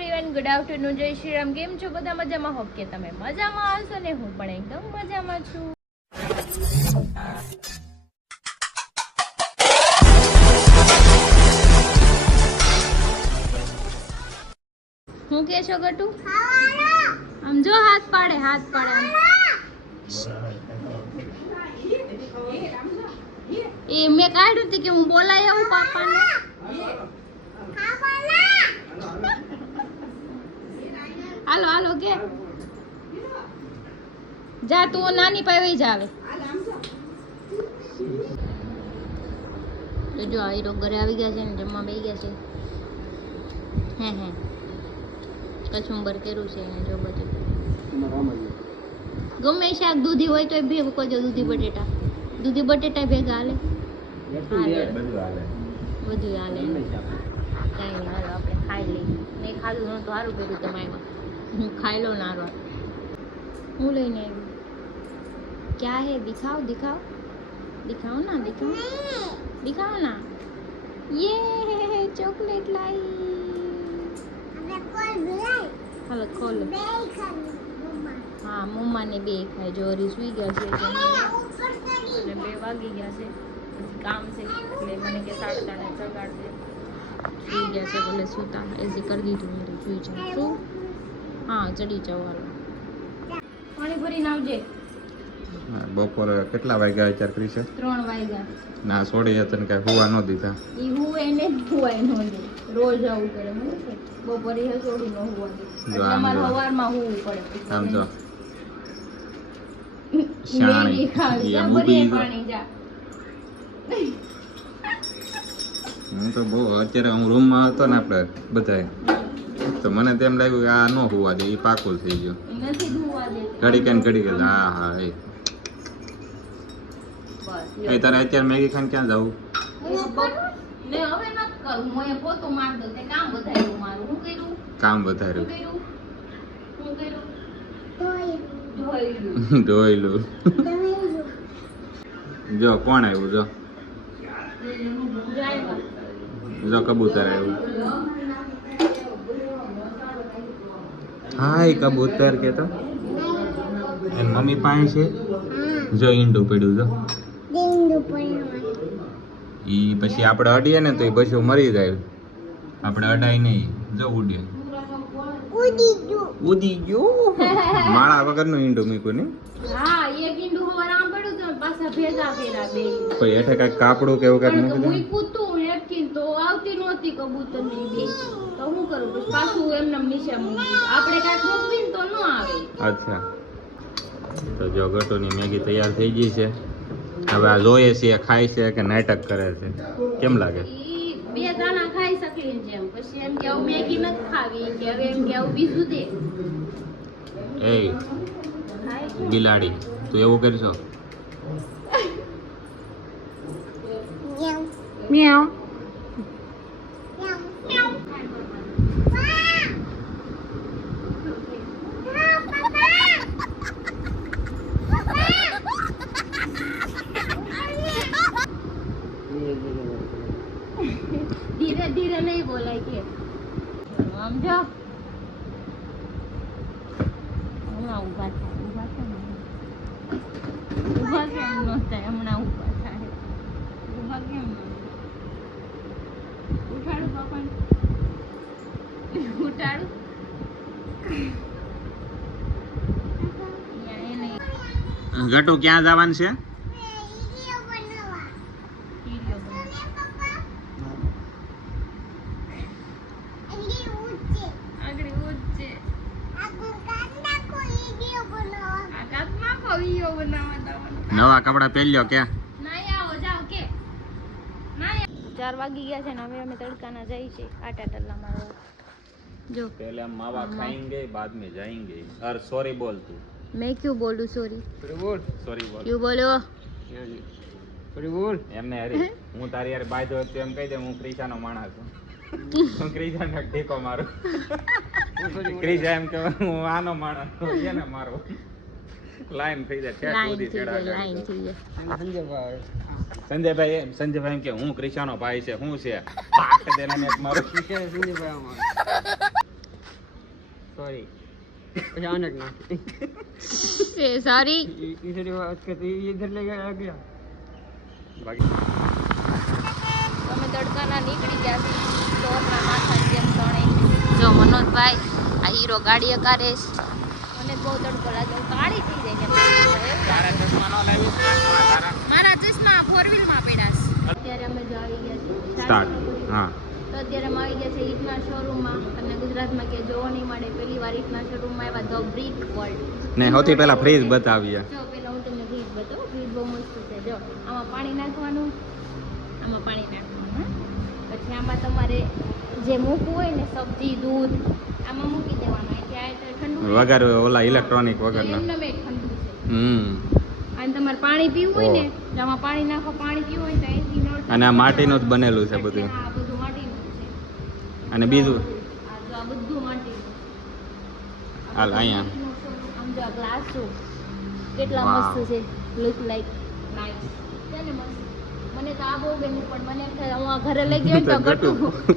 Everyone, good afternoon, જય શ્રી રામ. કેમ છો બધા? મજામાં? હોપ કે તમે મજામાં હશો ને હું પણ એકદમ મજામાં છું. હું કે છો ગટુ? આમ જો હાથ પાડે આમ. એ મેં કાઢ્યું હતું કે હું બોલાય આવું પાપાને. હાલો હાલો કે જા તું નાની પાઈ જાવે. જો આ હીરો ઘરે આવી ગયા છે ને જમવા બેસી ગયા છે. હે કચુંબર કર્યું છે એને જો બધું ગમે શાક દૂધી હોય તો ભેગું કરજો. દૂધી બટેટા ભેગા હાલે બધું હાલે કઈ નહીં. હાલો આપણે ખાઈ લઈએ. મેં ખાધું ન તો સારું કર્યું તમારે. હું ખાઈ લો ના રો. હું લઈને આવી ક્યાં હે? દિખાઓ ના. યે ચોકલેટ લાવી. હાલો ખોલો. હા મમ્માને બે ખાય. જો હરી સુઈ ગયા છે અને 2 વાગી ગયા છે. પછી કામ છે એટલે મને કે 3:30 ચગાડશે. સુઈ ગયા છે એટલે સુતા એસી કરી દીધું. મેં સુઈ જાઉં શું? હા ચડી જાવ. હાલો પાણી ભરીને આવજે. બપોરે કેટલા વાગ્યા વિચાર કરી છે? 3 વાગ્યા. ના છોડી તને કઈ હુવા ન દીધા. ઈ હુવે ને હુવાય નો દે. રોજ આવું કરે મને છે. બપોરે હે છોડી નો હુવા દે. એટલે મારે સવારમાં હુવું પડે. આમ જો શાણી જા ભરીએ પાણી જા. હું તો બહુ અત્યારે હું રૂમમાં હતો ને આપણે બધાય તો મને તેમ લાગ્યું કે આ ન હોવા દે. એ પાકું થઈ ગયું. નથી હુવા દે. ઘડી કે હા એ તારે અત્યારે મેગી ખાઈને ક્યાં જવું? મેં હવે ન કરું. હું એ પોતું માર દઉં. તે કામ વધાર્યું મારું. હું કર્યું? કામ વધાર્યું. ધોઈલું. ધોઈલું. જો કોણ આવ્યું? જો કબૂતર આવ્યું. હાય કબૂતર કે તો એની મમ્મી પાસે છે. જો ઈંડું પડ્યું. જો ઈ પછી આપણે અડીએ ને તો એ પછી મરી જાય. આપણે અડાય નહીં. જો ઉડી ગયું. માળા વગરનું ઈંડું મૂક્યું ને. હા એક ઈંડું હવાર આમ પડ્યું તો પાછા ભેગા કર્યા બે. કોઈ હેઠે કઈક કાપડું કે એવું કઈક મૂકી દે. મૂક્યું તું હેઠથી તો આવતી નહોતી કબૂતરની બે. તો હું કરું પછી પાછું એમને નીચે મૂકી. આપણે કાંઈક મૂકવી ને તો ન આવે. અચ્છા તો જો ગટુની મેગી તૈયાર થઈ ગઈ છે. હવે આ જોઈએ છે ખાય છે કે નાટક કરે છે? કેમ લાગે? ઈ 2 દાણા ખાઈ શકે જેમ. પછી એમ કે આવું મેગી નથી ખાવી કે હવે એમ કે આવું બીજું દે. એ બિલાડી તું એવું કરશો? મ્યાઉ. ધીરે ધીરે નહીં બોલાય કે સમજો. હમણાં ઊભા થાય. ઊભા કેમ ન થાય? હમણાં ઊભા થાય. ઊભા કેમ ન થાય? ઉઠાડું પાપાને. ઉઠાડું. ગટુ ક્યાં જવાનું છે? નવા કપડા પહેર્યો કે? 4 વાગી ગયા છે ને હવે અમે તડકાના જઈએ છીએ. આટા ટલ્લા મારવા. જો पहले हम मावा खाएंगे बाद में जाएंगे. और सॉरी बोल तू. मैं क्यों बोलूं सॉरी? सॉरी बोल. क्यों बोलो? સોરી બોલ. એમને હરી હું તારી યાર બાય દો તો એમ કહી દે હું ક્રિશાનો માણસ છું. હું ક્રિશાને ટેકો મારું. ક્રિશા એમ કે હું આનો માણસ છું. એને મારો લાઈન થઈ જાય. ઠેઠ સુધી ચડા જાય. સંજયભાઈ એમ કે હું ક્રિશાનો ભાઈ છે. શું છે પાક દેને મેં મારો સંજયભાઈ सॉरी अचानक ना से सॉरी इधर बात करते इधर ले गया બાકી અમે તડકાના નીકળી ગયા છે ચોરના માથા જેમ તણે જો મનોજભાઈ આ હીરો ગાડી અકારે મને બહુ તડકો લાગે કાળી થઈ જાય ને તારા ચશ્મા ન લાવીશ તારા મારા ચશ્મા 4 વ્હીલમાં પડ્યા છે અત્યારે અમે જો આવી ગયા છે સ્ટાર્ટ હા તો અત્યારે અમે આવી ગયા છે ઈટના શોરૂમમાં અને ગુજરાતમાં કે જોવા નહીં મળે પહેલી વાર ઈટના શોરૂમમાં આવ્યા ધ બ્રિક વર્લ્ડ ને સૌથી પહેલા ફ્રીજ બતાવીએ જો પહેલા હું તમને ફ્રીજ બતાવું ફ્રીજ બહુ મસ્ત છે જો આમાં પાણી નાખવાનું આમાં પાણી નાખવાનું પછી આમાં તમારે જે મૂકવું હોય ને સબ્જી દૂધ આમાં મૂકી દેવાનું એટલે આ તો ઠંડુ વગર ઓલા ઇલેક્ટ્રોનિક વગરના એમને મેં ઠંડુ છે હમ અને તમારે પાણી પીવું હોય ને તો આમાં પાણી નાખો પાણી પીવું હોય તો અહીંથી નળ અને આ માટીનું જ બનેલું છે બધું આ બધું માટીનું છે અને બીજું આ જો આ બધું માટીનું હાલ અહીંયા આમ જો આ ગ્લાસ જો કેટલા Wow. મસ્ત છે લુક લાઈક નાઈસ છે ને મસ્ત મને તો આ બહુ ગમ્યું પણ મને એમ થાય હું આ ઘરે લઈ ગયો તો ગટુ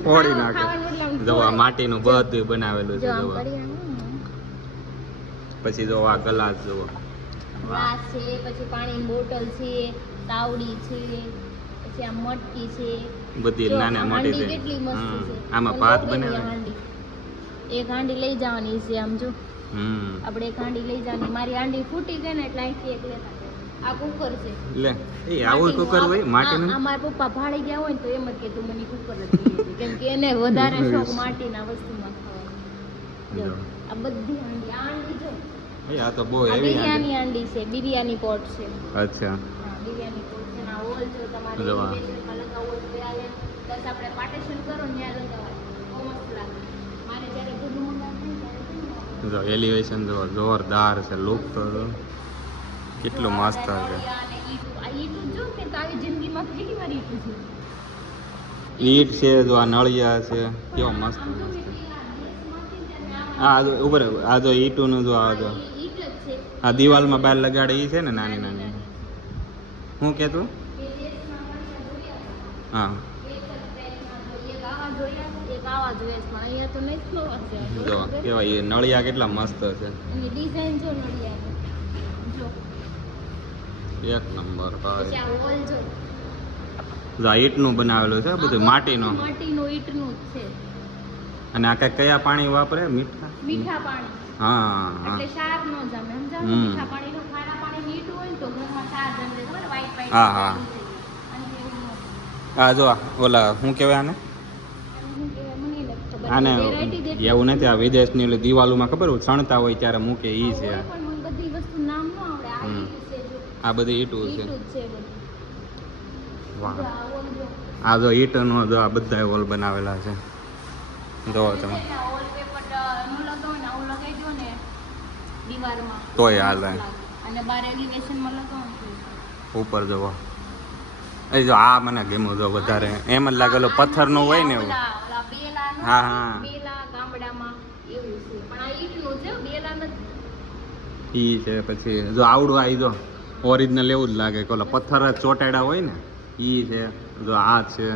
ફોડી નાખે ખાવાનું એટલે આમ જો આ માટીનું બધું બનાવેલું છે જો આમ જો કરી પછી જો આ ગ્લાસ જો ગ્લાસ છે પછી પાણીની બોટલ છે તાવડી છે પછી આ મટકી છે બધી જો નાના આ મોટી હાંડી છે કેટલી મસ્ત હમ. છે આમાં ઓલી ભાત ઓપેલી બનાવે હાંડી. એક હાંડી લઈ જવાની છે આમ જો આપણે એક હાંડી લઈ જવાની મારી હાંડી ફૂટી ગઈ ને એટલે અહીંથી એક લેતા ગયા. આ કુકર છે લે એ આવું માટીનું. કુકર હોય માટીનું આ મારા પપ્પા ભાળી ગયા હોય ને તો એમ જ કે તું મને કુકર જ લઈ દેજે. કેમ કે એને વધારે શોખ માટીના વસ્તુમાં ખાવાનો જો જો. આ બધી હાંડી આ હાંડી જો એ આ તો બહુ આ હેવી બિરયાની હાંડી છે બિરયાની પોટ છે અચ્છા હા બિરયાની પોટ છે આ હોલ જો તમારે જો આ. એલિવેશનમાં લગાવવો હોય તો આવે બસ આપણે પાર્ટીશન કરો ને ત્યાં લગાવાય બહુ મસ્ત લાગે મારે જ્યારે બધું મંગાવ્યું ત્યારે કેવું લાગે? જો એલિવેશન જો જોરદાર છે લુક તો જો. કેટલું મસ્ત છે આ ઈંટું જો કે તારી જિંદગીમાં કેટલી વાર ઈંટું છે ઈટ છે જો આ નળિયા છે કેવો મસ્ત આમ જો મસ્ત. કેટલી વાર દેશમાંથી ત્યારે આ જો ઉપર આ જો ઈટુનું જો આ જો ઈંટ જ છે આ દિવાલમાં બહાર લગાડે ઈ છે ને નાની નાની હું કેતું એ દેશમાં આપણે જોયા હા એક જ દેશમાં જોઈએ એક આવા જોયા એક આવા જોયા પણ અહીંયા તો નહીં જ નવા છે જો કેવાય એ નળિયા કેટલા મસ્ત છે એની ડિઝાઇન જો નળિયાની જો એક નંબર પછી ભાઈ આ વોલ જો જો આ ઈટનું બનાવેલું છે બધું માટીનું માટીનું ઈંટનું જ છે અને આ કઈ કયા પાણી વાપરે મીઠા મીઠા પાણી હા હા એટલે ક્ષાર ન જામે સમજાવ હમ. મીઠા પાણીનું ખારા પાણીની ઈંટ હોય ને તો ઘરમાં ક્ષાર જામે ખબર વ્હાઈટ વ્હાઈટ હા, હા. અને એવું ન. આ જો આ ઓલા શું કહેવાય આને આને શું કહેવાય મને નથી ખબર આને વેરાયટી જેટલી એવું નથી આ વિદેશની ઓલી દિવાલોમાં ખબર હોય સણતા હોય ત્યારે મૂકે ઈ છે હોય પણ મને બધી વસ્તુ નામ ન આવડે આ હમ. ઈંટ છે જો આ બધી ઈટું છે ઈંટું જ છે બધું વાહ જો આ વોલ જો આ જો ઈટનો જો આ બધા હોલ બનાવેલા છે જો તમે વોલપેપર નું લગાવો ને આવું લગાવી દો ને દીવારમાં તોય હાલે. અને બાર એલિવેશનમાં લગાવો ને તોય. ઉપર જવો એ જો આ મને ગમ્યું જો વધારે એમ જ લાગેલો પથ્થરનું હોય ને એવું ઓલા બેલાનું હા, હા. બેલા ગામડામાં એવું છે પણ આ ઈંટનું છે બેલા નથી. ઈ છે પછી જો આવડું આવી જો ઓરિજિનલ એવું જ લાગે કે ઓલા પથ્થર જ ચોટાડ્યા હોય ને ઈ છે જો આ છે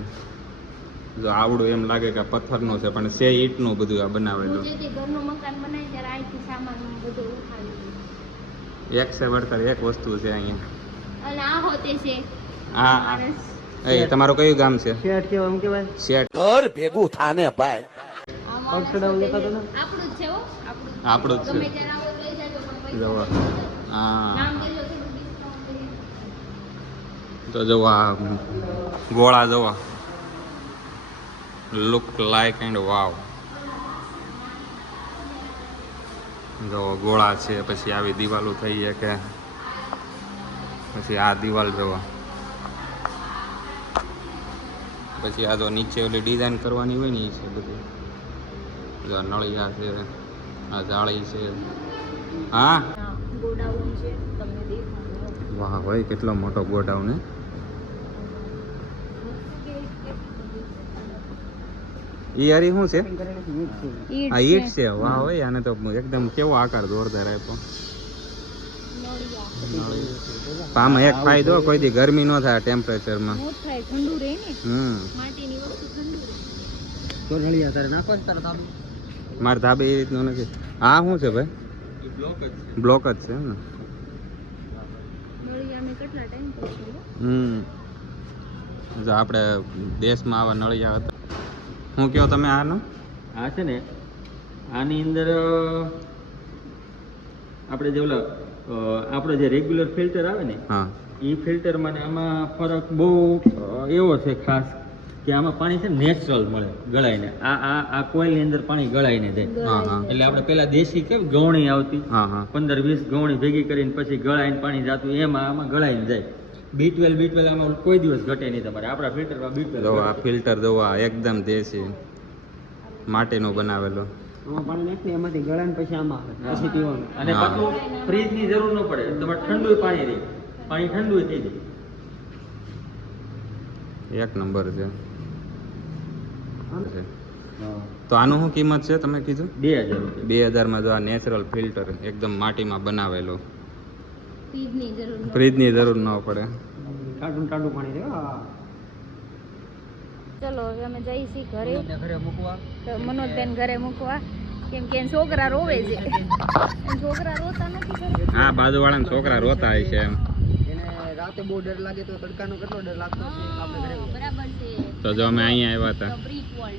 જો આવડું એમ લાગે કે આ પથ્થરનું છે પણ છે ઈંટનું બધું આ હું બનાવેલું જેથી ઘરનું મકાન બનાવી ત્યારે અહીંથી સામાન બધું ઉઠાવી દીધું. એક છે વળતર એક વસ્તુ છે અહીંયા અને આ હોતે છે આ માણસ. એ તમારું કયું ગામ છે શેઠ કેવા હું કેવાય શેઠ ઘર ભેગું થાને ભાઈ આ માણસ પગસડા હોતે દેખાતો છે. ને? આપણું જ છે હો આપણું જ છે. ગમે ત્યારે આવો તો લઈ જાજો પણ પૈસા જવો. લઈ જાજો. હા નામ દેજો થોડું ડિસ્કાઉન્ટ કરીએ. તો જો આ ગોળા જોવા લુક લાઈક એન્ડ વાવ જો ગોળા છે પછી આવી દિવાલો થઈ છે કે પછી આ દિવાલ જોવા પછી આ જો નીચે ઓલી ડિઝાઇન કરવાની હોય ને એ છે બધી જો આ નળિયા છે આ જાળી છે હા હા, ગોડાઉન છે તમને દેખાડું. વાહ ભાઈ કેટલો મોટો ગોડાઉન હે ઈ હરી શું છે ઈંટ આ ઈટ છે વાહ હોય આને તો એકદમ કેવો આકાર જોરદાર આપ્યો નળિયા. આમાં એક ફાયદો કોઈ દી ગરમી ન થાય ટેમ્પરેચરમાં મોટ થાય ઠંડુ રહે ને હમ માટીની વસ્તુ ઠંડુ રહે. તો નળિયા તારે નાખો તારે તારું મારે ધાબે એ રીતનું નથી. આ શું છે ભાઈ? બ્લોક જ છે એમ ને? નળિયાને કેટલા ટાઈમ પછી જો આપણે દેશમાં આવા નળિયા હતા. શું કહો તમે આનું? આ છે ને આની અંદર આપણે જે ઓલા આપણે જે રેગ્યુલર ફિલ્ટર આવે ને હા એ ફિલ્ટરમાં ને આમાં ફરક બહુ એવો છે ખાસ કે આમાં પાણી છે નેચરલ મળે ગળાઈને. આ કોઈલની અંદર પાણી ગળાઈને જાય. હા હા એટલે આપણે પેલા દેશી કેમ ગવણી આવતી હા હા 15-20 ગવણી ભેગી કરીને પછી ગળાઈને પાણી જાતું એમાં આમાં ગળાઈને જાય. B12 આમાં કોઈ દિવસ ઘટે નહીં તમારે. આપણા ફિલ્ટરમાં જો આ B12 ફિલ્ટર જો આ એકદમ દેશી માટીનું બનાવેલું. આમાં પાણી નાખીને એમાંથી ગળાને પછી આમાં આવે પછી પીવાનું. અને હા. પાછું ફ્રીજની જરૂર ન પડે. તમારે ઠંડુ પાણી રહે. પાણી ઠંડુ થઈ જાય. એક નંબર છે. તો આનું શું કિંમત છે તમે કીધું? 2000 રૂપિયા. 2000 માં જો આ નેચરલ ફિલ્ટર એકદમ માટીમાં બનાવેલું. ફ્રીજની જરૂર નથી. ફ્રીજની જરૂર ન પડે. ટાઢું પાણી રહે. ચલો હવે અમે જઈશી ઘરે. ઘરે મૂકવા. તો મનોજબેન ઘરે મૂકવા કેમ કે એના છોકરા રોવે છે. એના છોકરા રોતા નથી ઘરે. હા બાજુવાળાના છોકરા રોતા હોય છે એમ. એને રાતે બહુ ડર લાગે તો તડકાનો કેટલો ડર લાગતો હશે આપણે ઘરે. બરાબર છે. તો જો અમે અહીંયા આવ્યા હતા. બ્રિક વોલ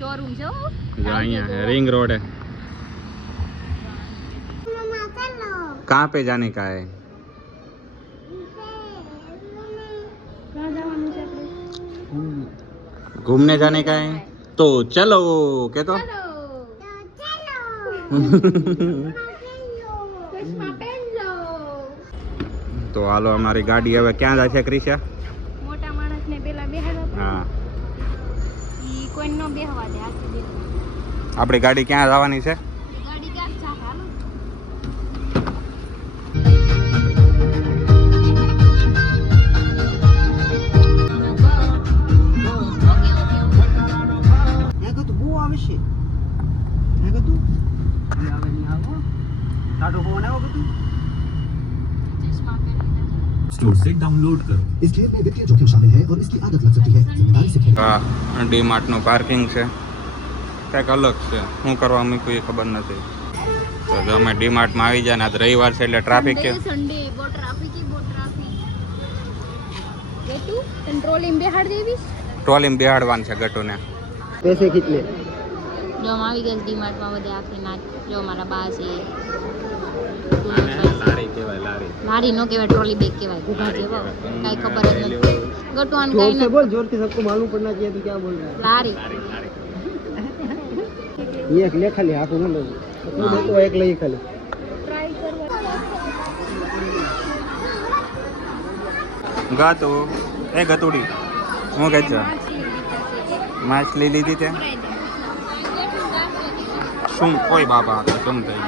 શોરૂમ છે હો. જો અહીંયા रिंग रोड है. कहाँ पे जाने का है? ક્યાં જવાનું છે આપણે? घूमने जाने का है तो चलो के तो ચશ્મા પહેરજો. તો હાલો અમારી ગાડી હવે ક્યાં જાય છે ક્રિશા? મોટા માણસને પેલા બેહાડવા હા ઈ કોઈ ન બેહવા દે આખી દે. આપણી ગાડી ક્યાં જવાની છે? ગાડી ક્યાં છે હાલો. તો બહુ આવે છે. આવે નહીં આવો. ટાઢો પવન આવ્યો બધું. ચશ્મા પહેરી स्टोर से डाउनलोड करो। इस खेल में वित्तीय जोखिम शामिल है और इसकी आदत लग सकती है। जिम्मेदारी से खेलें। હા ડી માર્ટનું પાર્કિંગ છે. કંઈક અલગ છે. શું કરવા મૂક્યું એ ખબર નથી. તો જો અમે ડી માર્ટમાં આવી જાય ને આજ રવિવાર છે એટલે ટ્રાફિક છે. સંડે બહુ ટ્રાફિક ગેટુ કંટ્રોલિંગ બેહાડ દેવીશ. ટ્રોલીમાં બેહાડવાનું છે ગટુને. पैसे खींच ले. જો આમ આવી ગયા ડીમાર્ટ માં બધે આખી નાચ. જો મારા બા છે. લારી કહેવાય લારી. લારી નો કહેવાય ટ્રોલી બેગ કહેવાય. ગુગા જેવો કાઈ ખબર જ નથી. ગટુઆન जोर કાઈ से નથી. बोल. जोर से सबको मालूम पड़ना चाहिए तो क्या बोल रहा લારી है. ये एक ले खाली हाथ ना लो. तो एक ले खाली. ટ્રાય કરવા. ગાતો એ ગતુડી હું કહે છે માછલી લીધી તે શું કોઈ બાબા શું થઈ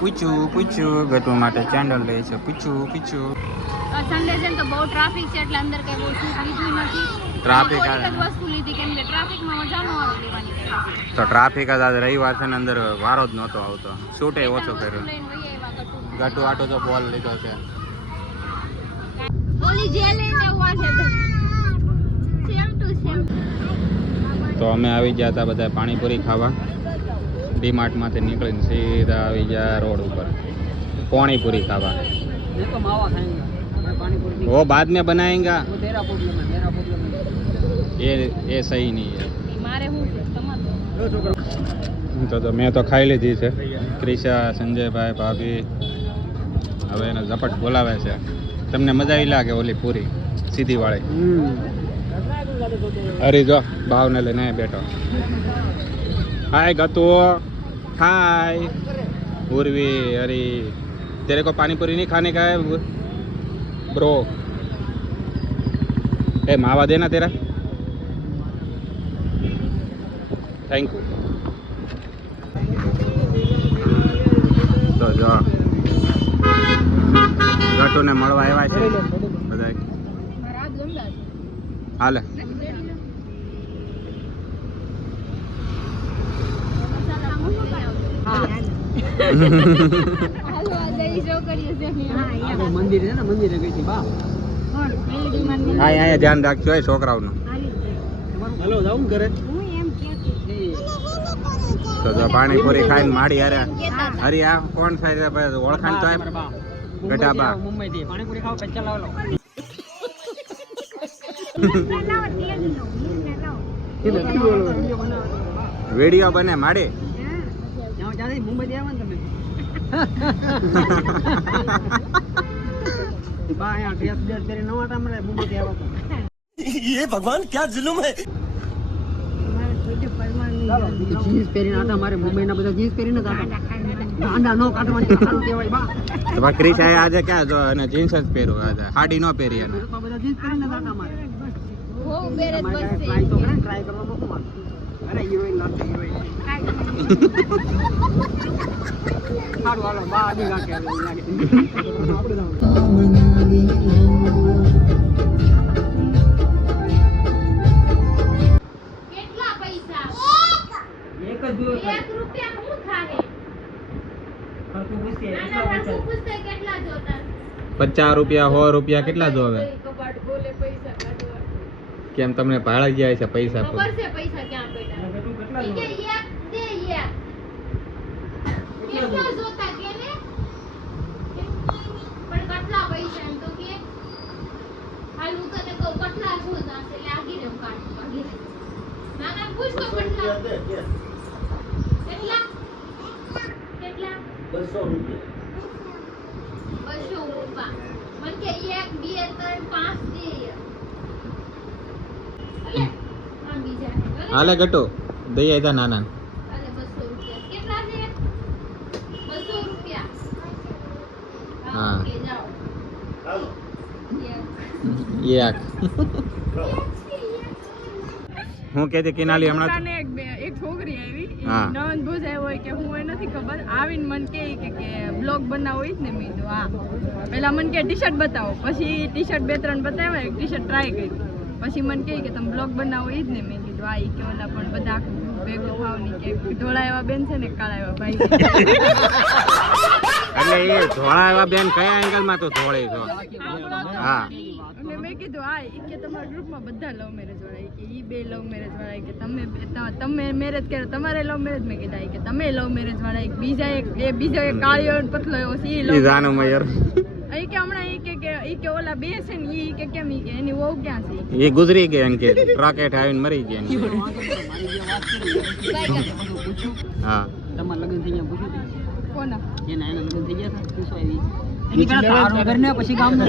ગયું પૂછ્યું ગટુ માટે ચાંડલ લે છે પૂછ્યું સન્ડે છે ને તો બહુ ટ્રાફિક છે એટલે અંદર કઈ બહુ શૂટ લીધું નથી. ટ્રાફિક કોઈ એક જ વસ્તુ લીધી કેમ કે ટ્રાફિકમાં મજા ન આવે લેવાની. તો ટ્રાફિક જ આજે રવિવાર છે ને અંદર વારો જ નહોતો આવતો શૂટે ઓછો કર્યો લઈને વહી આવ્યા ગટુ. ગટુ આટો તો બોલ લીધો છે ઓલી જે લઈને આવવા છે સેમ ટુ સેમ. તો અમે આવી ગયા હતા બધા પાણીપુરી ખાવા ડીમાર્ટમાંથી નીકળીને સીધા આવી ગયા રોડ ઉપર પાણીપુરી ખાવા. मैं तो मावा खाएंगे. मैं पानी पूरी नहीं. वो बाद में बनाएगा वो तेरा प्रॉब्लम है. मेरा प्रॉब्लम है. ये सही नहीं है. મારે શું છે તમારે लो छोकरा. તો મેં તો ખાઈ લીધી છે. ક્રિશા સંજયભાઈ ભાભી હવે એને ઝપટ બોલાવે છે. તમને મજા આવી લાગે ઓલી પૂરી સીધી વાળી? અરે જો ભાવને લઈને અહીં બેઠો. હાય ગતુ हाय उर्वी अरे तेरे को पानी पूरी नहीं खाने का है ब्रो ए मावा देना तेरा थैंक यू तो जो ગટુને મળવા આવ્યા છે બધા હાલે મંદિર છે ને મંદિરે ગઈ હતી બા અહીંયા ધ્યાન રાખજો એ છોકરાઓનું હેલો જાઉં ઘરે તો જો પાણીપુરી ખાઈને માડી અરે અરે આ કોણ થાય છે ભાઈ ઓળખાણ સાહેબ ગઢાબા મુંબઈ થી પાણીપુરી ખાવ કચ્ચા લાવો વિડીયો બને માડી મુંબઈ થી આવ્યા ને તમે બા અહીંયા ડ્રેસ ડ્રેસ પહેરી નવા ટાઈમ મુંબઈ થી આવ્યા ये भगवान क्या जुल्म है જીન્સ પહેરીને આટા મારે મુંબઈના બધા જીન્સ પહેરીને ગાંડા નો કાઢવાની સારું કહેવાય બા તો ક્રિશ આજે ક્યાં જો અને જીન્સ જ પહેર્યું આજે સાડી નો પહેરી એને બધા જીન્સ પહેરીને આટા મારે બહુ બેરેજ બસ ટ્રાય તો કરે ટ્રાય કરવામાં શું વાત અરે હિરોઈન લાગે હિરોઈન સારું હાલો બા આવી લાગે કેટલા પૈસા એક જ દિવસ 1 રૂપિયા હું થાહે ખર્ચું પૂછીએ નાના સાસુ પૂછતે કેટલા જોતા 50 રૂપિયા 100 રૂપિયા કેટલા જોવે કબાટ બોલે પૈસા કાઢવા કેમ તમને ભાડા ગયા છે પૈસા પર ખબર છે પૈસા ક્યાં પડ્યા કેટલા ઈ કે એક દે એક કેટલા જોતા કે ને પણ કેટલા પૈસા એમ તો કે હાલ હું તને કહું કેટલા જોતા છે એટલે આગી રે કાઢ આગી રે નાના પૂછ તો કેટલા કેટલા કેટલા 200 રૂપિયા 200 રૂપિયા મને કે 1 2 3 5 દે અલે આમ બીજા હાલે ગટો દઈ આયતા નાના અરે 200 રૂપિયા કેટલા છે 200 રૂપિયા હા. ઓકે જાઓ ચાલો એક હું કહેતી કિનાલી હમણાં એક છોકરી આવી હા. નવન ભોજાય હોય કે હું એ નથી ખબર આવીને મને કે બ્લોગ બનાવો હોય ને મેં કીધું હા પહેલા મને કે ટી શર્ટ બતાવો પછી ટી શર્ટ 2-3 બતાવ્યા એક ટી શર્ટ ટ્રાય કરી પછી મને કે તમે બ્લોગ બનાવો હોય ને મેં કીધું હા કે ઓલા પણ બધા ભેગું થાવની કે ધોળા એવા બેન છે ને કાળા એવા ભાઈ એટલે એ ધોળા એવા બેન કયા એંગલમાં તું ધોળી છો હા અને મેં કીધું હા કે તમારા ગ્રુપમાં બધા લવ મેરેજ વાળા કે ઈ બે લવ મેરેજ વાળા કે તમે મેરેજ કર્યા તમારે લવ મેરેજ મેં કીધા કે તમે લવ મેરેજ વાળા એક બીજો એક કાળિયો ને પતલો એવો છે ઈ ઈ લવ જાનું મયર ઈ કે હમણાં ઈ કે ઓલા બે છે ને ઈ કે કેમ ઈ કે એની વહુ ક્યાં છે એ ગુજરી ગઈ એમ કે રોકેટ આવીને મરી ગયા એમ કે. હા તમારા લગ્ન થઈ ગયા પૂછ્યું તું? કોના એના લગ્ન થઈ ગયા હતા પૂછવા આવી એની પહેલા તારું ઘર ને પછી ગામ નું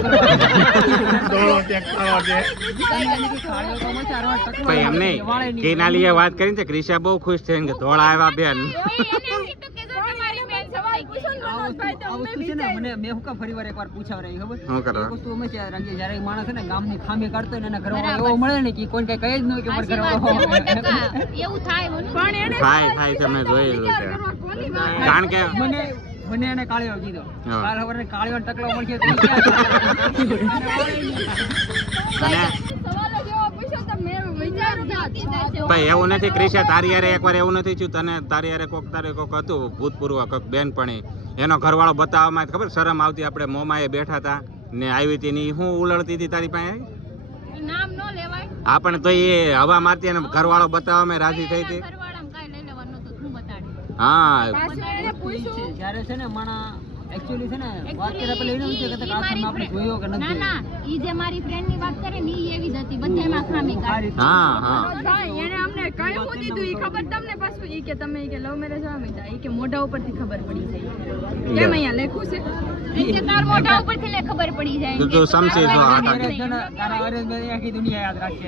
ભાઈ એમ નહીં કિનાલીએ વાત કરી ને ક્રિશા બહુ ખુશ થઈ કે ધોળા આવ્યા બેન મેં હું ફરી વાર એકવાર પૂછાવ રહી ખબર શું કરો એક વસ્તુ અમે છે રંગે જ્યારે માણસ છે ને ગામની ખામી કાઢતો હોય ને એના ઘરવાળો એવો મળે ને કે કોઈ કઈ કહે જ ન કે મારા ઘરવાળો એવું થાય પણ એને થાય તમે જોયેલું છે કોની વાત કારણ કે મને એને કાળિયો કીધો હા. કાલ ખબર કાળિયો ટકલો મળશે તો અને સવાલો જેવો પૂછ્યો તો મેં વિચાર્યું ભાઈ એવું નથી ક્રિશા તારી યારે એકવાર એવું નથી થયું તને તારી યારે કોક હતું ભૂતપૂર્વ કોક બેનપણી એનો ઘરવાળો બતાવવામાં ખબર શરમ આવતી આપણે મોમાં એ બેઠા હતા ને આવી હતી ને ઈ હું ઉલળતી હતી તારી પાસે નામ નો લેવાય હા પણ તો એ હવા મારતી અને ઘરવાળો બતાવવામાં રાજી થઈ હતી ઘરવાળામાં કાંઈ લઈ લેવાનું તો હું બતાડી હા પાછું એને પૂછ્યું જ્યારે છે ને માણા એક્ચ્યુઅલી છે ને વાત કરે પેલા એને વિચાર કરતા કે આ ફોન આપણે જોયો કે ના નથી ના ઈ જે મારી ફ્રેન્ડ ની વાત કરે ને ઈ એવી જ હતી બધાયમાં ખામી કાઢી હા હા ભાઈ એને અમને કઈ હું દીધું ઈ ખબર તમને પાછું ઈ કે તમે ઈ કે લવ મેરેજ વાળા મીઠા ઈ કે મોઢા ઉપરથી ખબર પડી જાય કેમ અહીંયા લખ્યું છે ઈ કે તાર મોઢા ઉપરથી ને ખબર પડી જાય તું સમજી જો આખા તારા અરેન્જ મેરેજ આખી દુનિયા યાદ રાખશે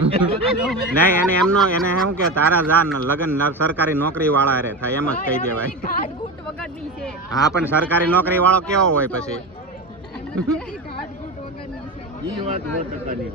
નહીં એને એમનો એને શું કે તારા જા લગન સરકારી નોકરી વાળા રે થાય એમ જ કહી દેવાય ઘાટ ઘૂંટ વગરની છે હા પણ સરકારી નોકરી વાળો કેવો હોય પછી ઘાટ ઘૂંટ વગરની છે ઈ વાત 100% ની